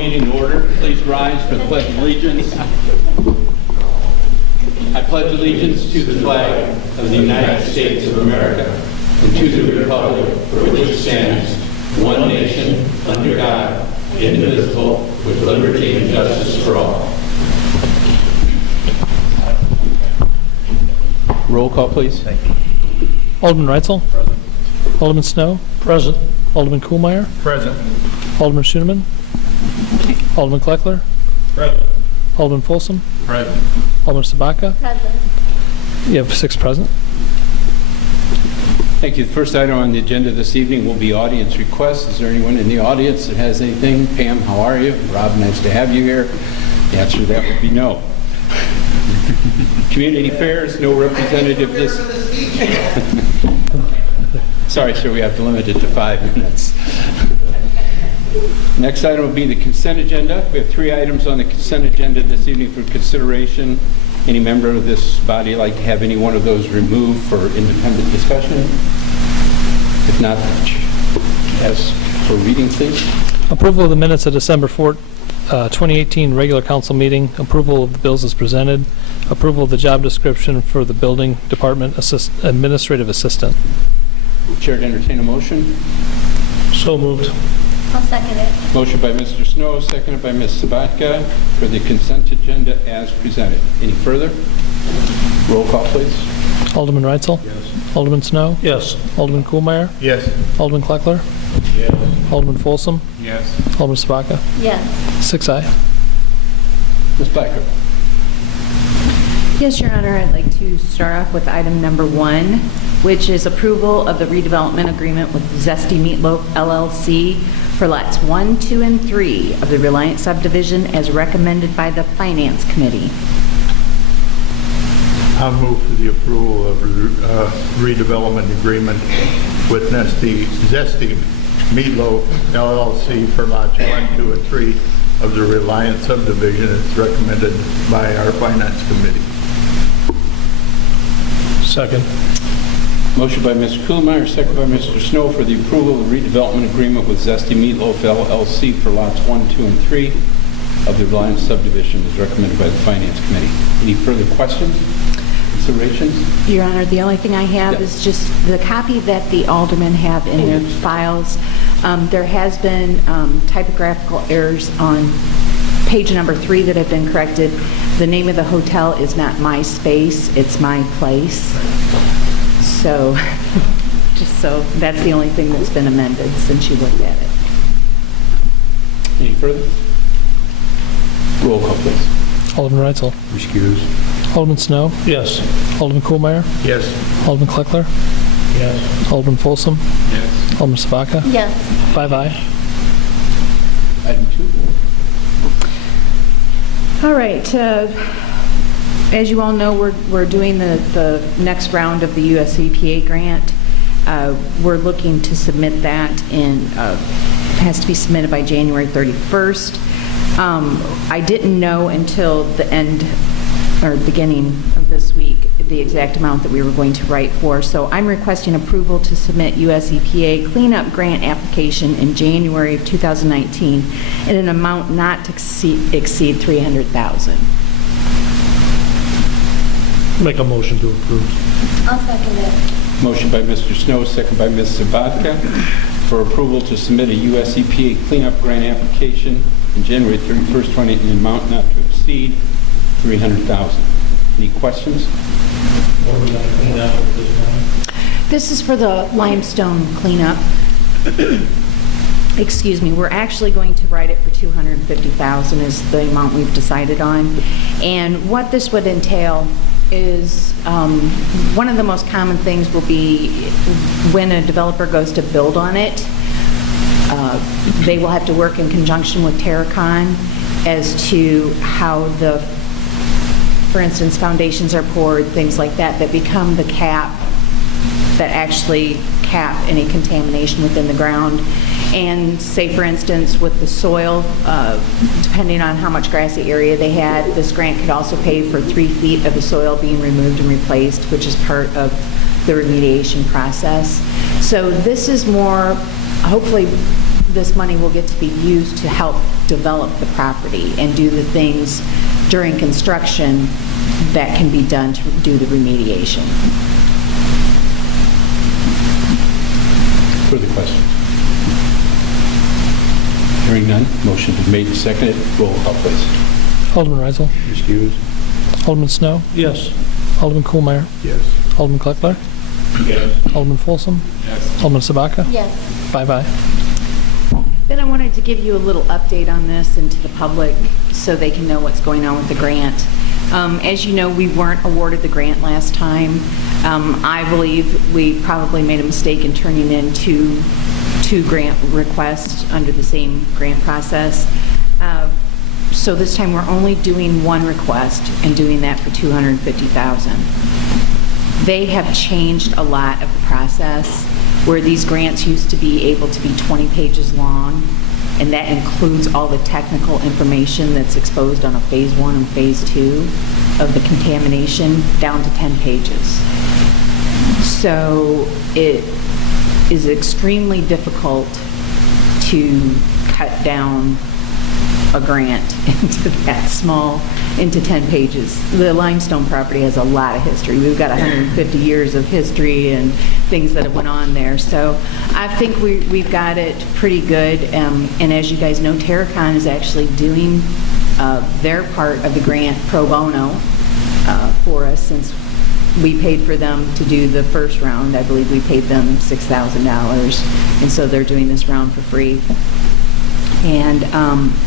meeting to order. Please rise for the Pledge of Allegiance. I pledge allegiance to the flag of the United States of America and to the republic for which it stands, one nation, under God, indivisible, with liberty and justice for all. Roll call, please. Alderman Reitzel. Present. Alderman Snow. Present. Alderman Kuhlmeier. Present. Alderman Schoenemann. Alderman Kleckler. Present. Alderman Folsom. Present. Alderman Sabaka. Present. You have 6 present. Thank you. The first item on the agenda this evening will be audience requests. Is there anyone in the audience that has anything? Pam, how are you? Rob, nice to have you here. The answer to that would be no. Community affairs, no representative this. Sorry, sir, we have to limit it to 5 minutes. Next item will be the consent agenda. We have 3 items on the consent agenda this evening for consideration. Any member of this body like to have any one of those removed for independent discussion? If not, ask for reading, please. Approval of the minutes of December 4th, 2018 regular council meeting. Approval of the bills as presented. Approval of the job description for the building department administrative assistant. Chair to entertain a motion. So moved. I'll second it. Motion by Mr. Snow, seconded by Ms. Sabatka for the consent agenda as presented. Any further? Roll call, please. Alderman Reitzel. Yes. Alderman Snow. Yes. Alderman Kuhlmeier. Yes. Alderman Kleckler. Yes. Alderman Folsom. Yes. Alderman Sabaka. Yes. 6 aye. Ms. Blacker. Yes, Your Honor, I'd like to start off with item number 1, which is approval of the redevelopment agreement with Zesty Meatloaf LLC for lots 1, 2, and 3 of the Reliance subdivision as recommended by the Finance Committee. I'll move for the approval of redevelopment agreement with Zesty Meatloaf LLC for lots 1, 2, and 3 of the Reliance subdivision as recommended by our Finance Committee. Second. Motion by Mr. Kuhlmeier, second by Mr. Snow for the approval of the redevelopment agreement with Zesty Meatloaf LLC for lots 1, 2, and 3 of the Reliance subdivision as recommended by the Finance Committee. Any further questions, considerations? Your Honor, the only thing I have is just the copy that the aldermen have in their files. There has been typographical errors on page number 3 that have been corrected. The name of the hotel is not My Space, it's My Place. So, just so, that's the only thing that's been amended since you looked at it. Any further? Roll call, please. Alderman Reitzel. Excuse. Alderman Snow. Yes. Alderman Kuhlmeier. Yes. Alderman Kleckler. Yes. Alderman Folsom. Yes. Alderman Sabaka. Yes. 5 aye. Item 2. All right. As you all know, we're doing the next round of the US EPA grant. We're looking to submit that in, has to be submitted by January 31st. I didn't know until the end or beginning of this week the exact amount that we were going to write for. So I'm requesting approval to submit US EPA cleanup grant application in January of 2019 in an amount not to exceed $300,000. Make a motion to approve. I'll second it. Motion by Mr. Snow, second by Ms. Sabatka for approval to submit a US EPA cleanup grant application in January 31st, 20, in an amount not to exceed $300,000. Any questions? What are we going to clean up at this point? This is for the limestone cleanup. Excuse me, we're actually going to write it for $250,000 is the amount we've decided on. And what this would entail is one of the most common things will be when a developer goes to build on it, they will have to work in conjunction with Terracon as to how the, for instance, foundations are poured, things like that, that become the cap that actually cap any contamination within the ground. And say, for instance, with the soil, depending on how much grassy area they had, this grant could also pay for 3 feet of the soil being removed and replaced, which is part of the remediation process. So this is more, hopefully this money will get to be used to help develop the property and do the things during construction that can be done to do the remediation. Further questions? Hearing none, motion been made and seconded. Roll call, please. Alderman Reisel? Excuse? Alderman Snow? Yes. Alderman Kohlmeyer? Yes. Alderman Kleckler? Yes. Alderman Folsom? Yes. Alderman Sabaka? Yes. 5-0. Then I wanted to give you a little update on this and to the public so they can know what's going on with the grant. As you know, we weren't awarded the grant last time. I believe we probably made a mistake in turning in two grant requests under the same grant process. So this time we're only doing one request and doing that for $250,000. They have changed a lot of the process where these grants used to be able to be 20 pages long, and that includes all the technical information that's exposed on a phase 1 and phase 2 of the contamination down to 10 pages. So it is extremely difficult to cut down a grant into that small, into 10 pages. The limestone property has a lot of history. We've got 150 years of history and things that have went on there. So I think we've got it pretty good. And as you guys know, Terracon is actually doing their part of the grant pro bono for us, since we paid for them to do the first round. I believe we paid them $6,000. And so they're doing this round for free. And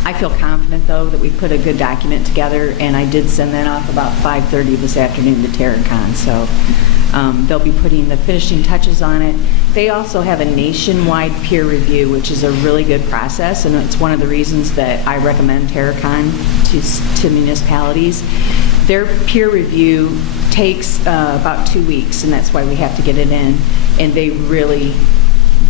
I feel confident, though, that we put a good document together, and I did send that off about 5:30 this afternoon to Terracon. So they'll be putting the finishing touches on it. They also have a nationwide peer review, which is a really good process, and it's one of the reasons that I recommend Terracon to municipalities. Their peer review takes about 2 weeks, and that's why we have to get it in. And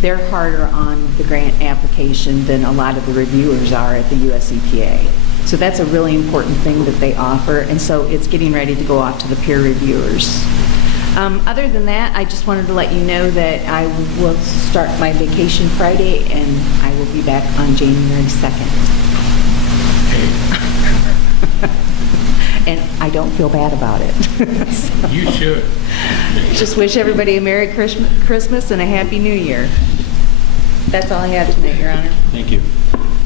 they're harder on the grant application than a lot of the reviewers are at the US EPA. So that's a really important thing that they offer, and so it's getting ready to go off to the peer reviewers. Other than that, I just wanted to let you know that I will start my vacation Friday, and I will be back on January 2nd. And I don't feel bad about it. So, You should. just wish everybody a Merry Christmas and a Happy New Year. That's all I have tonight, Your Honor. Thank you.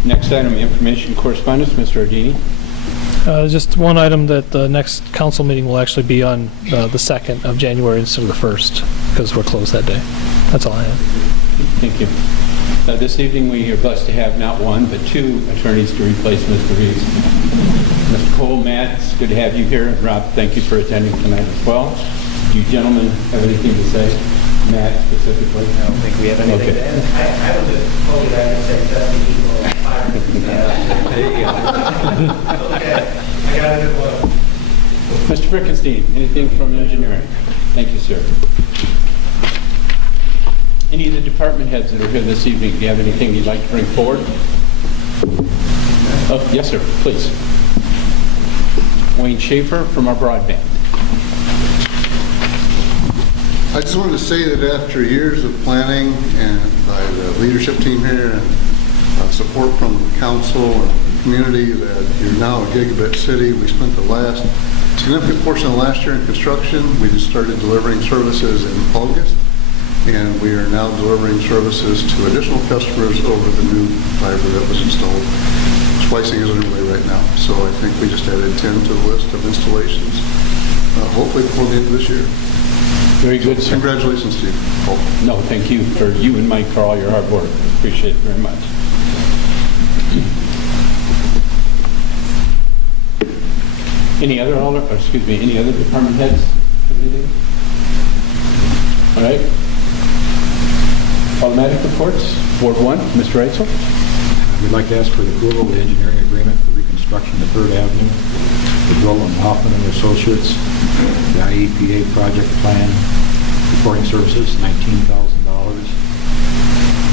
Next item, information correspondence. Mr. Ardini. Just one item, that the next council meeting will actually be on the 2nd of January instead of the 1st, because we're closed that day. That's all I have. Thank you. This evening, we are blessed to have not one, but two attorneys to replace Mr. Reeves. Mr. Cole, Matt, it's good to have you here. Rob, thank you for attending tonight as well. Do you gentlemen have anything to say? Matt specifically? I don't think we have anything to add. I was just told that I could say Dusty Eagle 5. There you go. Okay, I got a good one. Mr. Frickenstein, anything from engineering? Thank you, sir. Any of the department heads that are here this evening, do you have anything you'd like to bring forward? Oh, yes, sir, please. Wayne Schaefer from our broadband. I just wanted to say that after years of planning and by the leadership team here and support from the council and the community, that you're now a gigabit city. We spent the last significant portion of last year in construction. We just started delivering services in August, and we are now delivering services to additional customers over the new fiber that was installed. Splicing is underway right now, so I think we just added 10 to the list of installations, hopefully before the end of this year. Very good, sir. Congratulations to you, Paul. No, thank you for you and Mike for all your hard work. Appreciate it very much. Any other department heads? Anything? All right. Automatic reports. Ward 1, Mr. Reitzel. We'd like to ask for the approval of the engineering agreement for reconstruction of 3rd Avenue with Rowland Hoffman and Associates. The IEPA project plan, reporting services, $19,000.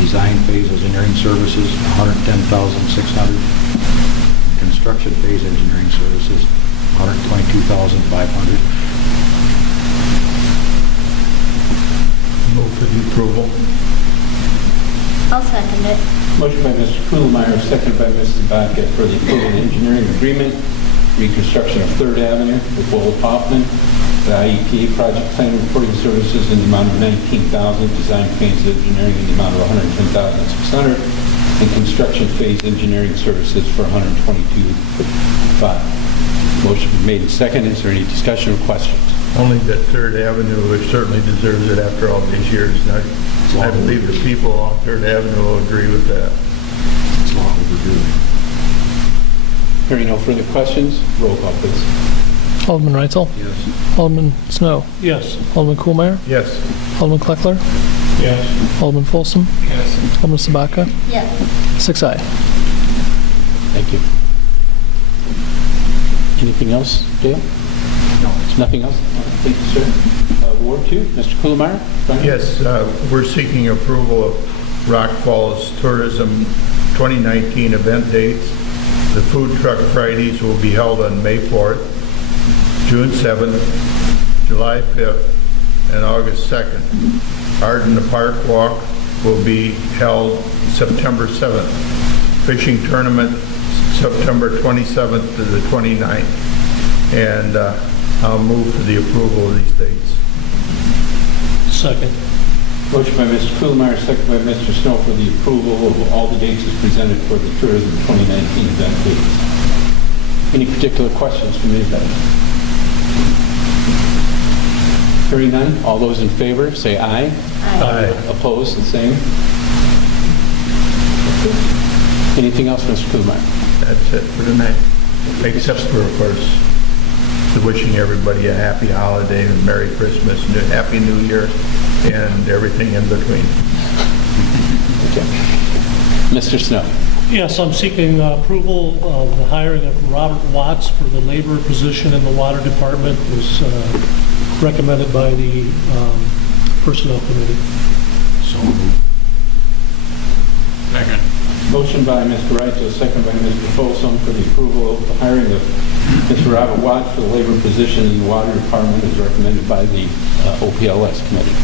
Design phase engineering services, $110,600. Construction phase engineering services, $122,500. Move for the approval. I'll second it. Motion by Mr. Kuhlmeyer, seconded by Ms. Zabaka for the approval of the engineering agreement, reconstruction of Third Avenue with Wolf Hoffman, the IEPA project plan reporting services in the amount of $19,000, design phase engineering in the amount of $110,600, and construction phase engineering services for $122,500. Motion been made and seconded. Is there any discussion or questions? Only that Third Avenue certainly deserves it after all these years. And I believe the people on Third Avenue will agree with that. It's long overdue. Hearing no further questions, roll call, please. Alderman Reitzel? Yes. Alderman Snow? Yes. Alderman Kohlmeyer? Yes. Alderman Kleckler? Yes. Alderman Folsom? Yes. Alderman Sabaka? Yes. 6 aye. Thank you. Anything else, Dale? No. Nothing else? Thank you, sir. Ward 2, Mr. Kuhlmeyer? Yes, we're seeking approval of Rock Falls Tourism 2019 event dates. The Food Truck Fridays will be held on May 4th, June 7th, July 5th, and August 2nd. Art in the Park Walk will be held September 7th. Fishing tournament September 27th to the 29th. And I'll move for the approval of these dates. Second. Motion by Mr. Kuhlmeyer, second by Mr. Snow for the approval of all the dates as presented for the Tourism 2019 event dates. Any particular questions from anybody? Hearing none, all those in favor, say aye. Aye. Opposed, the same. Anything else, Mr. Kuhlmeyer? That's it for tonight. Except for, of course, wishing everybody a happy holiday and Merry Christmas and a Happy New Year and everything in between. Okay. Mr. Snow? Yes, I'm seeking approval of the hiring of Robert Watts for the labor position in the Water Department. It was recommended by the Personnel Committee. So moved. Second. Motion by Mr. Wright, second by Mr. Folsom for the approval of the hiring of Mr. Robert Watts for the labor position in the Water Department as recommended by the OPLS Committee.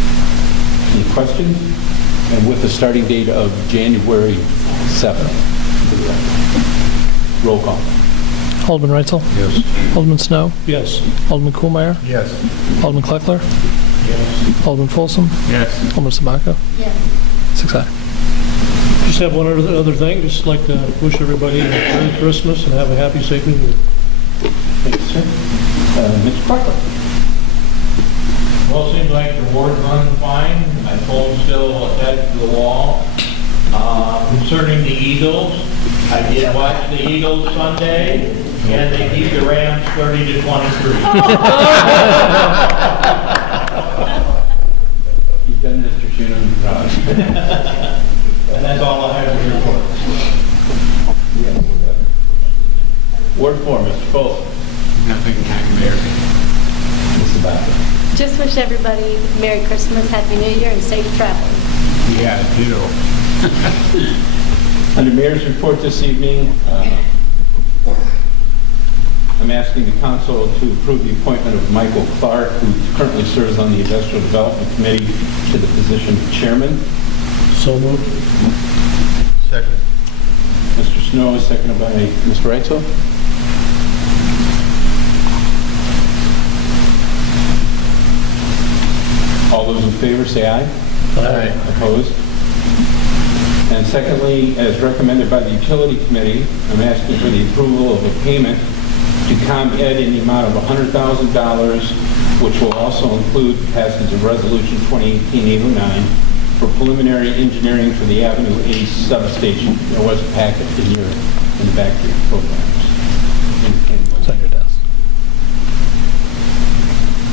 Any questions? And with the starting date of January 7th. Roll call. Alderman Reitzel? Yes. Alderman Snow? Yes. Alderman Kohlmeyer? Yes. Alderman Kleckler? Yes. Alderman Folsom? Yes. Alderman Sabaka? Yes. 6 aye. Just have one other thing. Just like to wish everybody a Merry Christmas and have a happy, safe New Year. Thank you, sir. Mr. Clark. Well, it seems like the ward's running fine. My phone's still attached to the wall. Concerning the Eagles, I did watch the Eagles Sunday, and they beat the Rams 30-23. You've done Mr. Shannon proud. And that's all I have to report. Ward 4, Mr. Folsom. Nothing, Mayor. Ms. Sabaka. Just wish everybody Merry Christmas, Happy New Year, and safe travels. Yeah, you know. Under Mayor's report this evening, I'm asking the council to approve the appointment of Michael Clark, who currently serves on the Industrial Development Committee, to the position of chairman. So moved. Second. Mr. Snow is seconded by Mr. Reitzel. All those in favor say aye. Aye. Opposed? And secondly, as recommended by the Utility Committee, I'm asking for the approval of a payment to ComEd in the amount of $100,000, which will also include passage of Resolution 2018-809 for preliminary engineering for the Avenue A substation. There was a packet in the back of your programs. It's on your desk.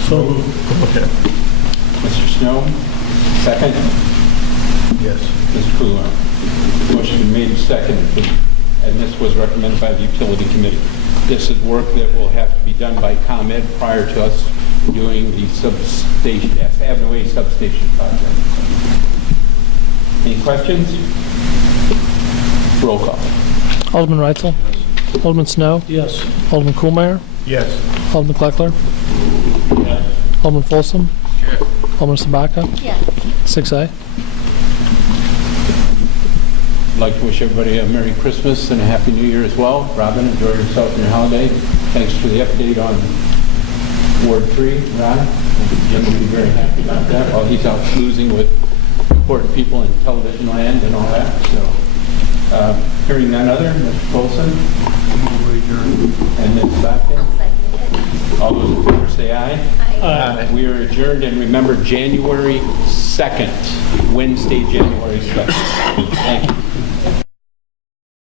So moved. Okay. Mr. Snow, second. Yes. Mr. Kuhlmeyer. Motion been made and seconded, and this was recommended by the Utility Committee. This is work that will have to be done by ComEd prior to us doing the substation, Avenue A substation project. Any questions? Roll call. Alderman Reitzel? Alderman Snow? Yes. Alderman Kohlmeyer? Yes. Alderman Kleckler? Alderman Folsom? Alderman Sabaka? Yes. 6 aye. I'd like to wish everybody a Merry Christmas and a Happy New Year as well. Robin, enjoy yourself and your holiday. Thanks for the update on Ward 3, Ron. Jim will be very happy about that while he's out schmoozing with important people in television land and all that. So, hearing none other, Mr. Colson and Ms. Stockton. All those in favor say aye. Aye. We are adjourned, and remember, January 2nd, Wednesday, January 2nd. Thank you.